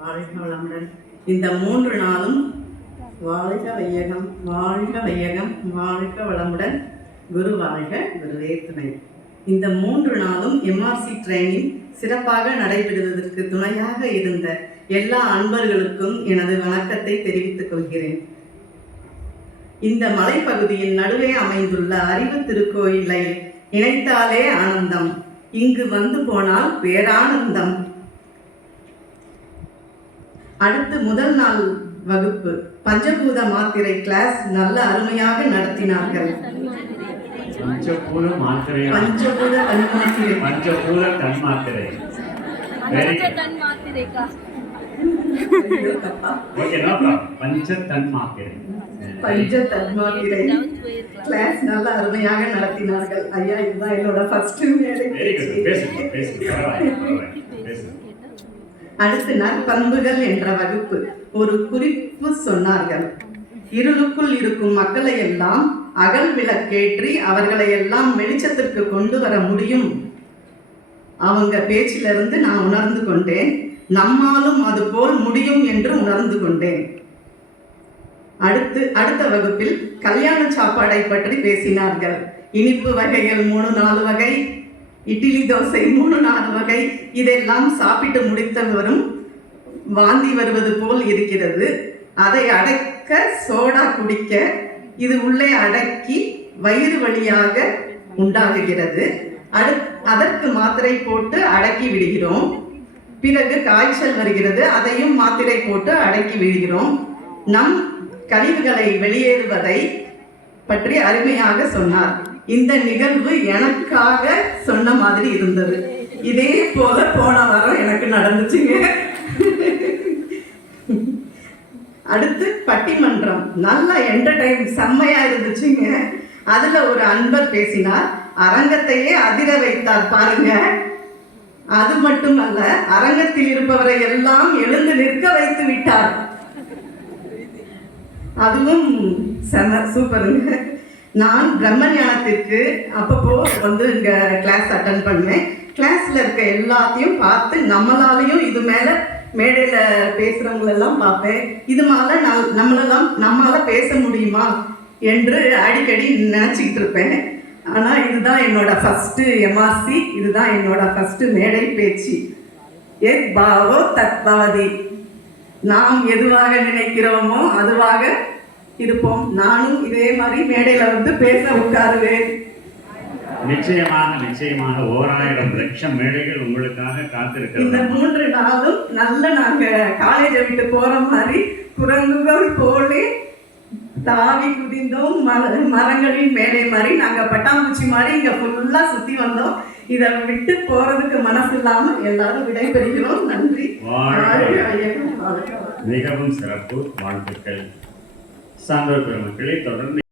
வாழ்க வளமுடன். இந்த 3 நாளும் வாழ்க வையகம், வாழ்க வையகம், வாழ்க வளமுடன், குரு வாழ்க, குருவே துணை. இந்த 3 நாளும் எம்ஆர்சி ட்ரைனிங் சிறப்பாக நடைபெறுவதற்கு துணையாக இருந்த எல்லா அன்பர்களுக்கும் எனது வணக்கத்தை தெரிவித்துக் கொள்கிறேன். இந்த மலைப்பகுதியின் நடுவே அமைந்துள்ள அறிவு திருக்கோயிலை நினைத்தாலே ஆனந்தம், இங்கு வந்து போனால் பேரானந்தம். அடுத்து முதல் நாள் வகுப்பு பஞ்சபூத மாத்திரை கிளாஸ் நல்ல அருமையாக நடத்தினார்கள். பஞ்சபூத தன்மாத்திரை கிளாஸ் நல்ல அருமையாக நடத்தினார்கள். ஐயா, இதுதான் என்னோட ஃபர்ஸ்ட் மேடை. அடுத்து நற்பண்புகள் என்ற வகுப்பு ஒரு குறிப்பு சொன்னார்கள். இருளுக்குள் இருக்கும் மக்களை எல்லாம் அகல் விளக்கேற்றி அவர்களை எல்லாம் வெளிச்சத்திற்கு கொண்டு வர முடியும். அவங்க பேச்சிலிருந்து நான் உணர்ந்து கொண்டேன், நம்மாலும் அது போல் முடியும் என்று உணர்ந்து கொண்டேன். அடுத்த வகுப்பில் கல்யாண சாப்பாடை பற்றி பேசினார்கள். இனிப்பு வகைகள் 3-4 வகை, இட்லி தோசை 3-4 வகை, இதெல்லாம் சாப்பிட்டு முடித்தவரும் வாந்தி வருவது போல் இருக்கிறது. அதை அடக்க சோடா குடிக்க இது உள்ளே அடக்கி வயிறு வழியாக உண்டாகுகிறது. அதற்கு மாத்திரை போட்டு அடக்கி விடுகிறோம். பிறகு காய்ச்சல் வருகிறது, அதையும் மாத்திரை போட்டு அடக்கி விடுகிறோம். நம் கழிவுகளை வெளியேறுவதை பற்றி அருமையாக சொன்னார். இந்த நிகழ்வு எனக்காக சொன்ன மாதிரி இருந்தது. இதே போல போன வாரம் எனக்கு நடந்துச்சுங்க. அடுத்து பட்டிமன்றம் நல்ல என்டர்டைன் செம்மையா இருந்துச்சுங்க. அதுல ஒரு அன்பர் பேசினார், அரங்கத்தையே அதிர வைத்தார் பாருங்க. அது மட்டுமல்ல, அரங்கத்தில் இருப்பவரை எல்லாம் எழுந்து நிற்க வைத்து விட்டார். அதுவும் சூப்பருங்க. நான் பிரம்ம ஞானத்திற்கு அப்பப்போ வந்து இங்க கிளாஸ் அட்டன் பண்ணுவேன். கிளாஸ்ல இருக்க எல்லாத்தையும் பார்த்து நம்மளாலையும் இது மேல மேடையில பேசுறவங்களெல்லாம் பார்ப்பேன். இது மேல நம்மளால பேச முடியுமா என்று அடிக்கடி நினைச்சிக்கிட்டு இருப்பேன். ஆனா இதுதான் என்னோட ஃபர்ஸ்ட் எம்ஆர்சி, இதுதான் என்னோட ஃபர்ஸ்ட் மேடை பேச்சு. எத் பாவோ தத்பவதி, நாம் எதுவாக நினைக்கிறோமோ அதுவாக இருப்போம். நானும் இதே மாதிரி மேடையில வந்து பேச உட்காருவேன். நிச்சயமாக 1000 லட்சம் மேடைகள் உங்களுக்காக காத்திருக்கிறது. இந்த 3 நாளும் நல்ல நாங்க காலேஜை விட்டு போற மாதிரி குரங்குகள் போலே தாவி குதிந்தோம். மரங்களின் மேடை மாதிரி நாங்க பட்டாம்பூச்சி மாதிரி இங்க ஃபுல்லா சுத்தி வந்தோம். இதை விட்டு போறதுக்கு மனசு இல்லாம எல்லாரும் விடைபெறுகிறோம். நன்றி. மிகவும் சிறப்பு, வாழ்த்துக்கள். சான்றோர் பெருமக்களை தொடர்ந்து